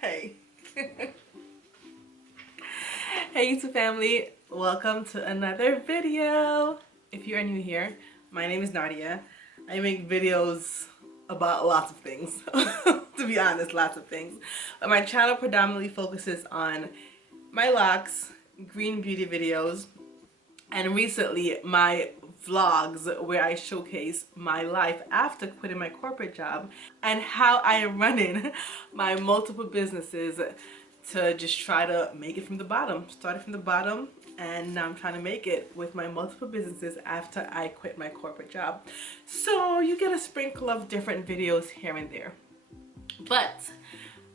Hey. Hey YouTube family, welcome to another video. If you are new here, my name is Nadia. I make videos about lots of things, to be honest, lots of things. But my channel predominantly focuses on my locks, green beauty videos, and recently my vlogs where I showcase my life after quitting my corporate job and how I am running my multiple businesses to just try to make it from the bottom. Started from the bottom and now I'm trying to make it with my multiple businesses after I quit my corporate job. So you get a sprinkle of different videos here and there. But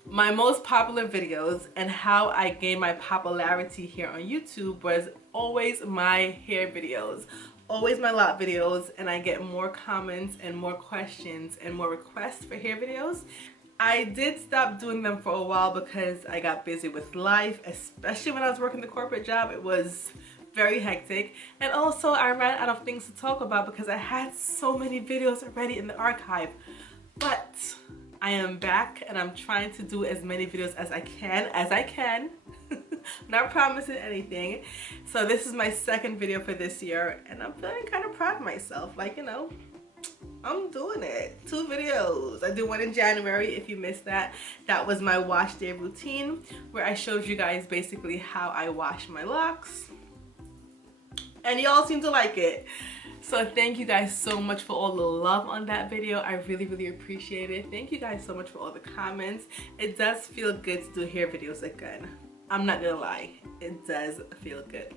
my most popular videos and how I gained my popularity here on YouTube was always my hair videos, always my lock videos, and I get more comments and more questions and more requests for hair videos. I did stop doing them for a while because I got busy with life, especially when I was working the corporate job. It was very hectic, and also I ran out of things to talk about because I had so many videos already in the archive. But I am back and I'm trying to do as many videos as I can. Not promising anything. So this is my second video for this year and I'm feeling kind of proud of myself. Like, you know, I'm doing it. 2 videos. I did one in January. If you missed that, that was my wash day routine where I showed you guys basically how I wash my locks. And y'all seem to like it. So thank you guys so much for all the love on that video. I really appreciate it. Thank you guys so much for all the comments. It does feel good to do hair videos again. I'm not gonna lie, it does feel good.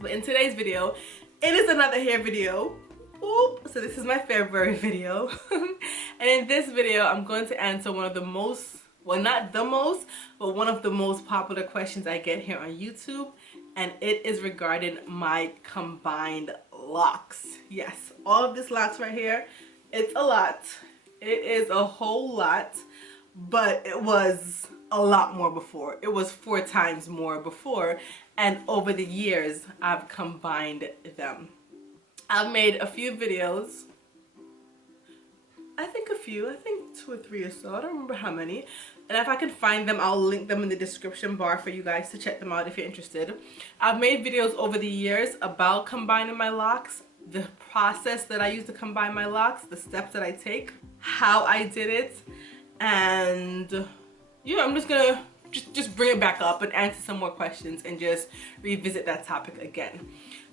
But in today's video, it is another hair video. Oop. So this is my February video. And in this video, I'm going to answer one of the most, well, not the most, but one of the most popular questions I get here on YouTube. And it is regarding my combined locks. Yes, all of this locks right here, it's a lot. It is a whole lot, but it was a lot more before. It was 4 times more before, and over the years I've combined them. I've made a few videos. I think 2 or 3 or so. I don't remember how many. And if I can find them, I'll link them in the description bar for you guys to check them out if you're interested. I've made videos over the years about combining my locks, the process that I use to combine my locks, the steps that I take, how I did it, and yeah, I'm just gonna just bring it back up and answer some more questions and just revisit that topic again.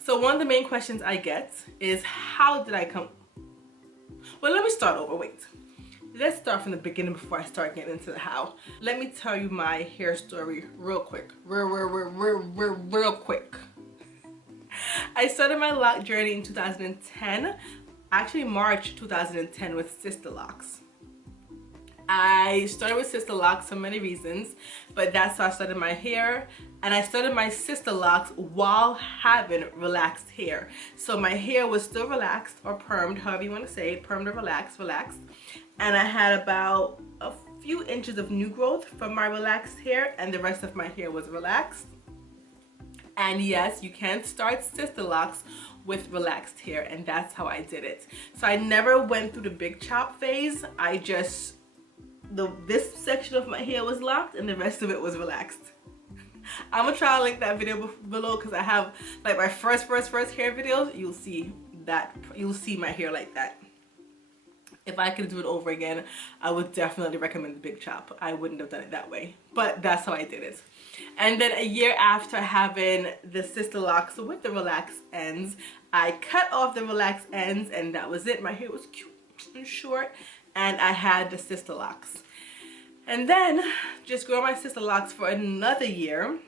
So one of the main questions I get is, how did I come... Well, let me start over, wait. Let's start from the beginning before I start getting into the how. Let me tell you my hair story real quick. Real quick. I started my lock journey in 2010, actually March 2010, with sister locks. I started with sister locks for many reasons, but that's how I started my hair. And I started my sister locks while having relaxed hair. So my hair was still relaxed or permed, however you want to say it, permed or relaxed. And I had about a few inches of new growth from my relaxed hair, and the rest of my hair was relaxed. And yes, you can start sister locks with relaxed hair, and that's how I did it. So I never went through the big chop phase. I just, this section of my hair was locked and the rest of it was relaxed. I'm gonna try to link that video below because I have like my first hair videos. You'll see that, you'll see my hair like that. If I could do it over again, I would definitely recommend the big chop. I wouldn't have done it that way, but that's how I did it. And then a year after having the sister locks with the relaxed ends, I cut off the relaxed ends and that was it. My hair was cute and short and I had the sister locks. And then just grew my sister locks for another year.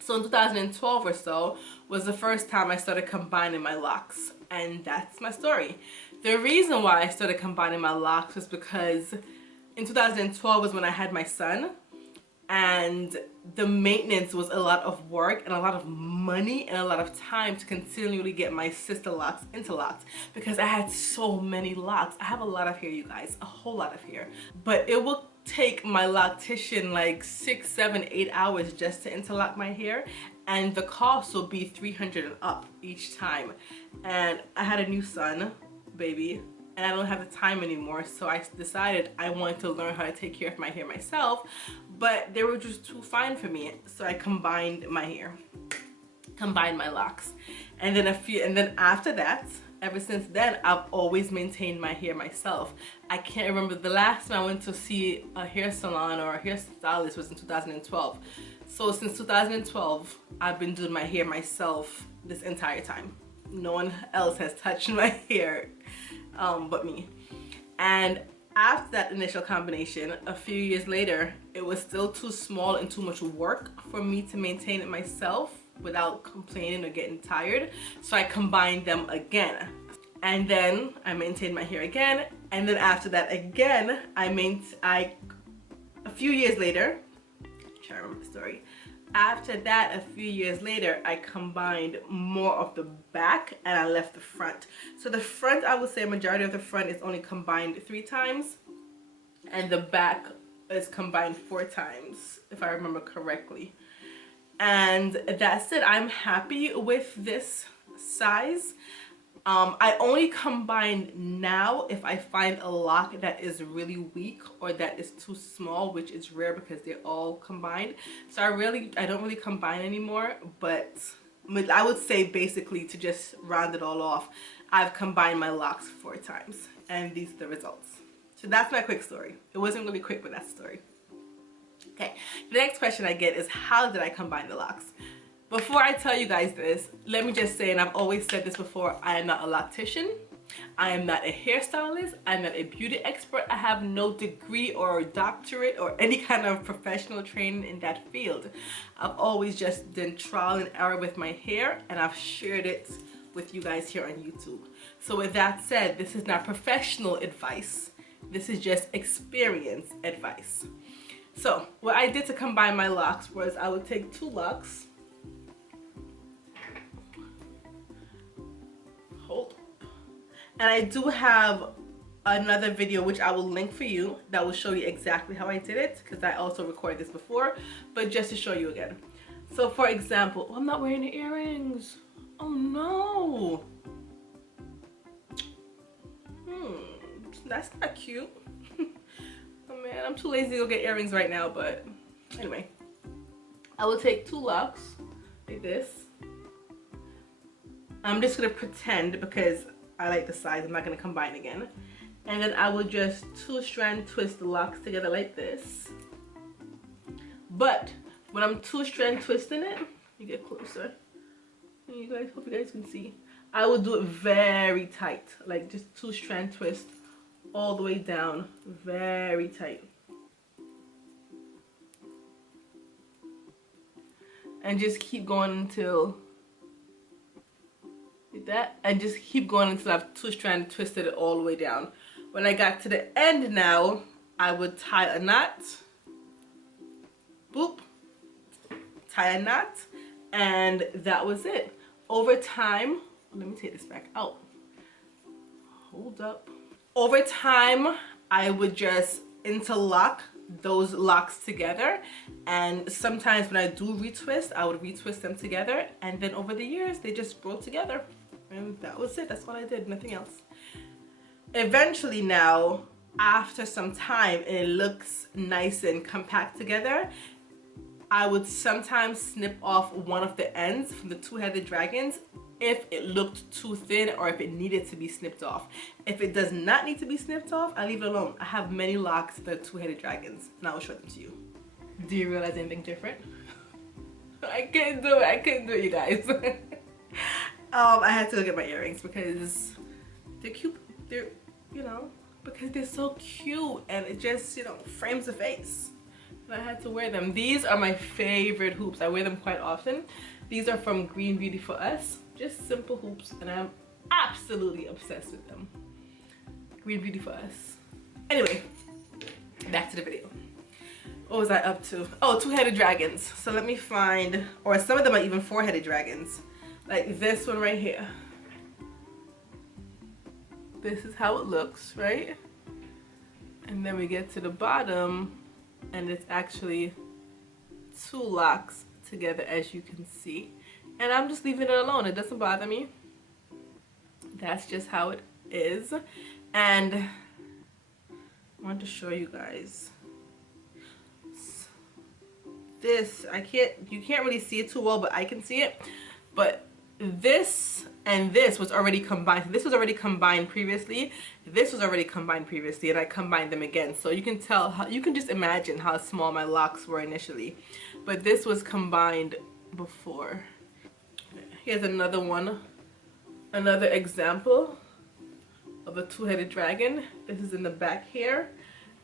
So in 2012 or so was the first time I started combining my locks, and that's my story. The reason why I started combining my locks was because in 2012 was when I had my son, and the maintenance was a lot of work and a lot of money and a lot of time to continually get my sister locks interlocked because I had so many locks. I have a lot of hair, you guys, a whole lot of hair, but it will take my loctician like 6, 7, 8 hours just to interlock my hair, and the cost will be $300 and up each time. And I had a new son, baby, and I don't have the time anymore, so I decided I wanted to learn how to take care of my hair myself, but they were just too fine for me, so I combined my hair, combined my locks. And then after that, ever since then, I've always maintained my hair myself. I can't remember the last time I went to see a hair salon or a hairstylist was in 2012. So since 2012, I've been doing my hair myself this entire time. No one else has touched my hair but me. And after that initial combination, a few years later, it was still too small and too much work for me to maintain it myself without complaining or getting tired. So I combined them again. And then I maintained my hair again. And then after that again, a few years later, I'm trying to remember the story. After that, a few years later, I combined more of the back and I left the front. So the front, I would say a majority of the front is only combined 3 times. And the back is combined 4 times, if I remember correctly. And that's it. I'm happy with this size. I only combine now if I find a lock that is really weak or that is too small, which is rare because they're all combined. So I don't really combine anymore, but I would say basically, to just round it all off, I've combined my locks 4 times, and these are the results. So that's my quick story. It wasn't really quick, but that's the story. Okay, the next question I get is, how did I combine the locks? Before I tell you guys this, let me just say, and I've always said this before, I am not a loctician. I am not a hairstylist. I'm not a beauty expert. I have no degree or doctorate or any kind of professional training in that field. I've always just done trial and error with my hair, and I've shared it with you guys here on YouTube. So with that said, this is not professional advice. This is just experience advice. So what I did to combine my locks was I would take 2 locks. And I do have another video which I will link for you that will show you exactly how I did it, because I also recorded this before, but just to show you again. So for example, I'm not wearing the earrings. Oh no. That's not cute. Oh man, I'm too lazy to go get earrings right now, but anyway. I will take 2 locks like this. I'm just gonna pretend because I like the size, I'm not going to combine again. And then I will just 2-strand twist the locks together like this. But when I'm 2-strand twisting it, you get closer. You guys, hope you guys can see. I will do it very tight, like just 2-strand twist all the way down, very tight. And just keep going until that, and just keep going until I've 2-strand twisted it all the way down. When I got to the end now, I would tie a knot, boop, tie a knot, and that was it. Over time, let me take this back out. Hold up. Over time, I would just interlock those locks together, and sometimes when I do retwist, I would retwist them together, and then over the years, they just grow together. And that was it. That's what I did, nothing else. Eventually now, after some time, and it looks nice and compact together, I would sometimes snip off one of the ends from the 2-headed dragons if it looked too thin or if it needed to be snipped off. If it does not need to be snipped off, I leave it alone. I have many locks that are 2-headed dragons, and I will show them to you. Do you realize anything different? I couldn't do it. I couldn't do it, you guys. I had to go get my earrings because they're cute. They're, you know, because they're so cute, and it just, you know, frames the face. And I had to wear them. These are my favorite hoops. I wear them quite often. These are from Green Beauty for Us. Just simple hoops, and I'm absolutely obsessed with them. Green Beauty for Us. Anyway, back to the video. What was I up to? Oh, 2-headed dragons. So let me find, or some of them are even 4-headed dragons. Like this one right here. This is how it looks, right? And then we get to the bottom, and it's actually 2 locks together, as you can see. And I'm just leaving it alone. It doesn't bother me. That's just how it is. And I want to show you guys this. You can't really see it too well, but I can see it. But this and this was already combined. This was already combined previously. This was already combined previously, and I combined them again. So you can tell how, you can just imagine how small my locks were initially. But this was combined before. Here's another one, another example of a two-headed dragon. This is in the back here,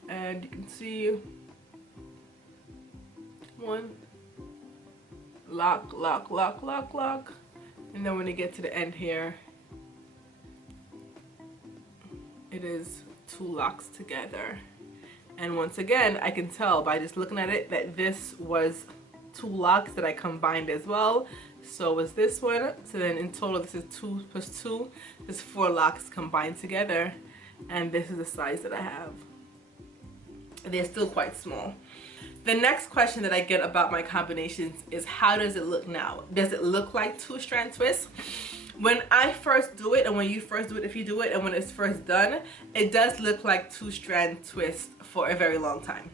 and you can see one lock, lock, lock, lock, lock, and then when you get to the end here, it is two locks together. And once again, I can tell by just looking at it that this was two locks that I combined as well. So was this one. So then in total, this is 2 plus 2. There's 4 locks combined together. And this is the size that I have. They're still quite small. The next question that I get about my combinations is, how does it look now? Does it look like 2-strand twists? When I first do it, and when you first do it, if you do it, and when it's first done, it does look like 2-strand twists for a very long time.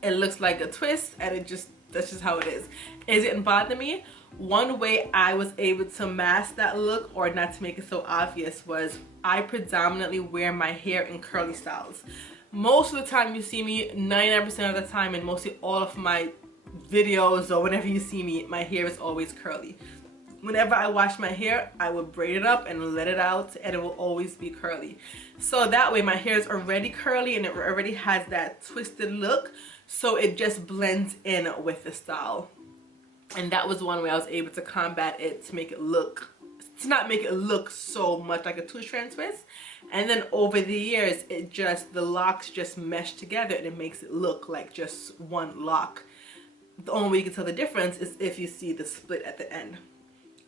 It looks like a twist, and that's just how it is. It didn't bother me. One way I was able to mask that look, or not to make it so obvious, was I predominantly wear my hair in curly styles. Most of the time you see me, 99% of the time, and mostly all of my videos or whenever you see me, my hair is always curly. Whenever I wash my hair, I will braid it up and let it out, and it will always be curly. So that way my hair is already curly and it already has that twisted look, so it just blends in with the style. And that was one way I was able to combat it, to make it look, to not make it look so much like a 2-strand twist. And then over the years, the locks just mesh together, and it makes it look like just one lock. The only way you can tell the difference is if you see the split at the end.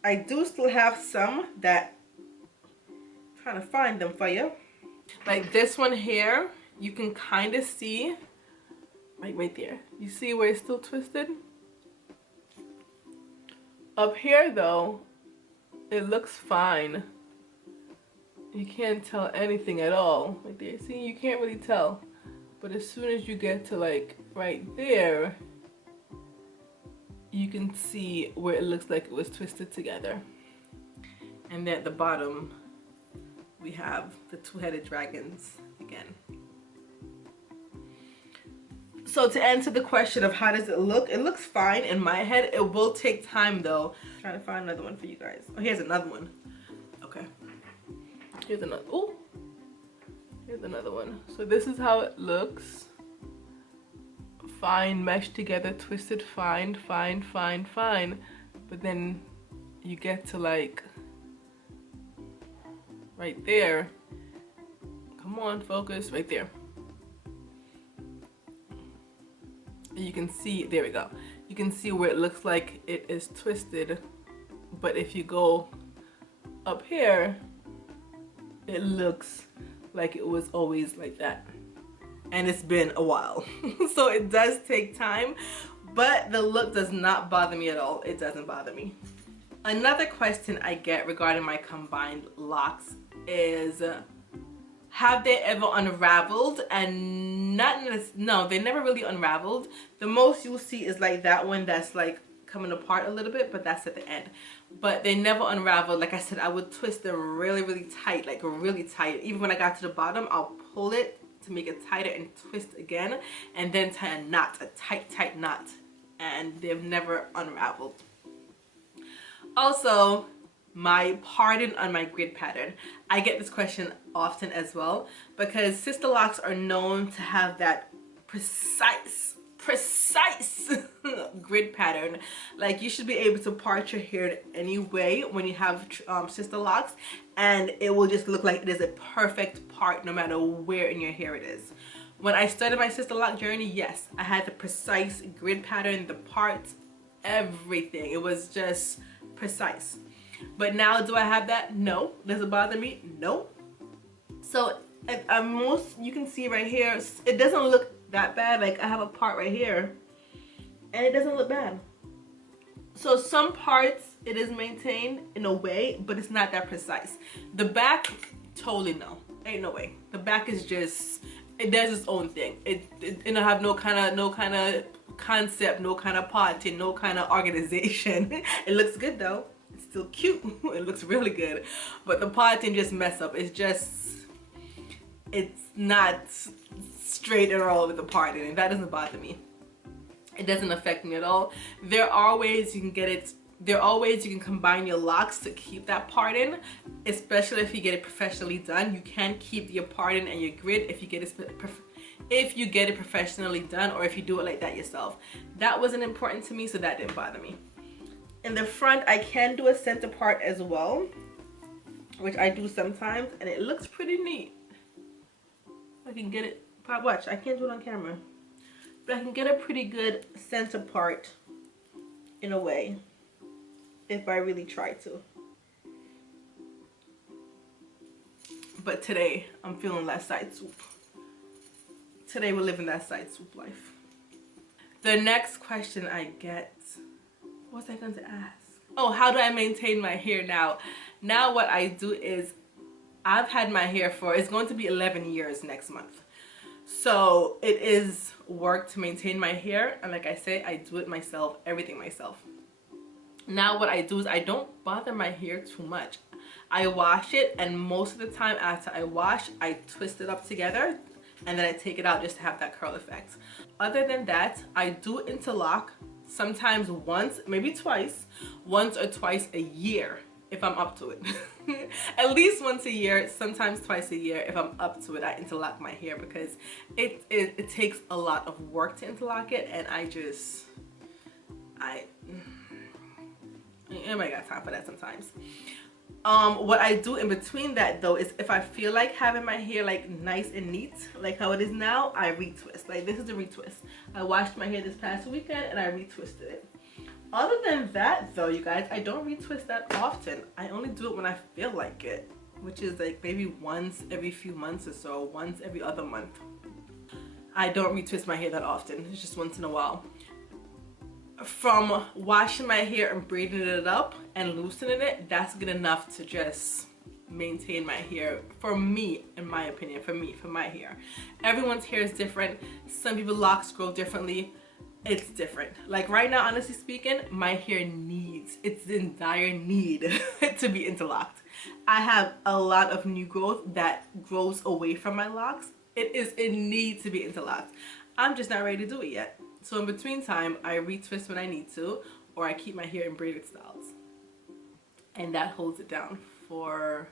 I do still have some that, I'm trying to find them for you. Like this one here, you can kind of see, like right there. You see where it's still twisted? Up here though, it looks fine. You can't tell anything at all. Right there, see, you can't really tell. But as soon as you get to like right there, you can see where it looks like it was twisted together. And then at the bottom, we have the two-headed dragons again. So to answer the question of how does it looks fine in my head. It will take time though. I'm trying to find another one for you guys. Oh, here's another one. Okay. Here's another, oh, here's another one. So this is how it looks. Fine, meshed together, twisted, fine, fine, fine, fine. But then you get to like right there. Come on, focus, right there. And you can see, there we go. You can see where it looks like it is twisted. But if you go up here, it looks like it was always like that. And it's been a while. So it does take time, but the look does not bother me at all. It doesn't bother me. Another question I get regarding my combined locks is, have they ever unraveled? And no, they never really unraveled. The most you'll see is like that one that's like coming apart a little bit, but that's at the end. But they never unraveled. Like I said, I would twist them really, really tight, like really tight. Even when I got to the bottom, I'll pull it to make it tighter and twist again, and then tie a knot, a tight knot, and they've never unraveled. Also, my pardon on my grid pattern. I get this question often as well, because sister locks are known to have that precise grid pattern. Like, you should be able to part your hair any way when you have sister locks, and it will just look like it is a perfect part no matter where in your hair it is. When I started my sister lock journey, yes, I had the precise grid pattern, the parts, everything. It was just precise. But now, do I have that? No. Does it bother me? No. So you can see right here, it doesn't look that bad. Like, I have a part right here and it doesn't look bad. So some parts it is maintained in a way, but it's not that precise. The back, totally no. Ain't no way. The back is just, it does its own thing. It don't have no kind of concept, no kind of parting, no kind of organization. It looks good though. It's still cute. It looks really good. But the parting just mess up. It's not straight at all with the parting, and that doesn't bother me. It doesn't affect me at all. There are ways you can get it. There are ways you can combine your locks to keep that part in, especially if you get it professionally done. You can keep your parting and your grid if you get it professionally done, or if you do it like that yourself. That wasn't important to me, so that didn't bother me. In the front, I can do a center part as well, which I do sometimes, and it looks pretty neat. I can get it. Watch, I can't do it on camera, but I can get a pretty good center part in a way, if I really try to. But today, I'm feeling that side swoop. Today, we're living that side swoop life. The next question I get, what was I going to ask? Oh, how do I maintain my hair now? Now what I do is, I've had my hair for, it's going to be 11 years next month. So it is work to maintain my hair. And like I say, I do it myself, everything myself. Now what I do is I don't bother my hair too much. I wash it, and most of the time after I wash, I twist it up together and then I take it out just to have that curl effect. Other than that, I do interlock sometimes once, maybe twice, once or twice a year if I'm up to it. At least once a year, sometimes twice a year if I'm up to it, I interlock my hair, because it takes a lot of work to interlock it, and I ain't got time for that sometimes. What I do in between that though is, if I feel like having my hair like nice and neat, like how it is now, I retwist. Like this is a retwist. I washed my hair this past weekend and I retwisted it. Other than that though, you guys, I don't retwist that often. I only do it when I feel like it, which is like maybe once every few months or so, once every other month. I don't retwist my hair that often. It's just once in a while. From washing my hair and braiding it up and loosening it, that's good enough to just maintain my hair, for me, in my opinion, for my hair. Everyone's hair is different. Some people's locks grow differently. It's different. Like right now, honestly speaking, my hair it's in dire need to be interlocked. I have a lot of new growth that grows away from my locks. It is in need to be interlocked. I'm just not ready to do it yet. So in between time, I retwist when I need to, or I keep my hair in braided styles. And that holds it down for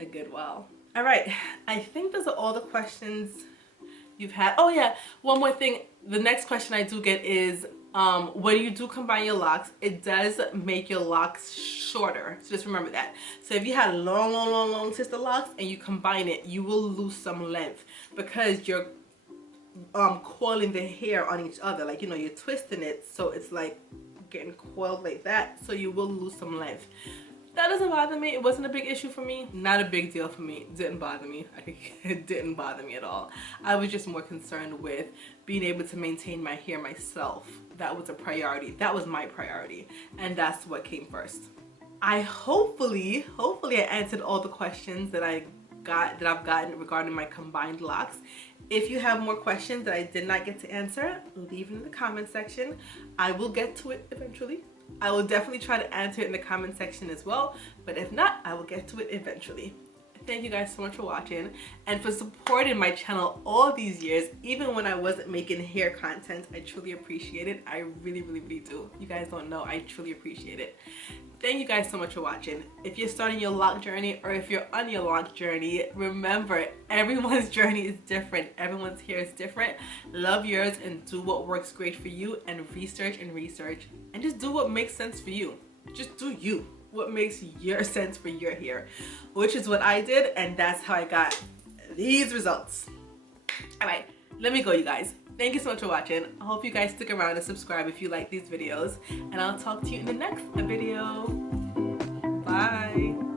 a good while. All right, I think those are all the questions you've had. Oh yeah, one more thing. The next question I do get is, when you do combine your locks, it does make your locks shorter. So just remember that. So if you had long sister locks and you combine it, you will lose some length, because you're coiling the hair on each other, like, you know, you're twisting it, so it's like getting coiled like that, so you will lose some length. That doesn't bother me. It wasn't a big issue for me. Not a big deal for me. It didn't bother me. It didn't bother me at all. I was just more concerned with being able to maintain my hair myself. That was a priority. That was my priority, and that's what came first. Hopefully I answered all the questions that I've gotten regarding my combined locks. If you have more questions that I did not get to answer, leave it in the comment section. I will get to it eventually. I will definitely try to answer it in the comment section as well, but if not, I will get to it eventually. Thank you guys so much for watching and for supporting my channel all these years, even when I wasn't making hair content. I truly appreciate it. I really do. You guys don't know, I truly appreciate it. Thank you guys so much for watching. If you're starting your lock journey, or if you're on your lock journey, remember, everyone's journey is different. Everyone's hair is different. Love yours and do what works great for you, and research and just do what makes sense for you. Just do you. What makes your sense for your hair, which is what I did, and that's how I got these results. All right, let me go, you guys. Thank you so much for watching. I hope you guys stick around and subscribe if you like these videos, and I'll talk to you in the next video. Bye.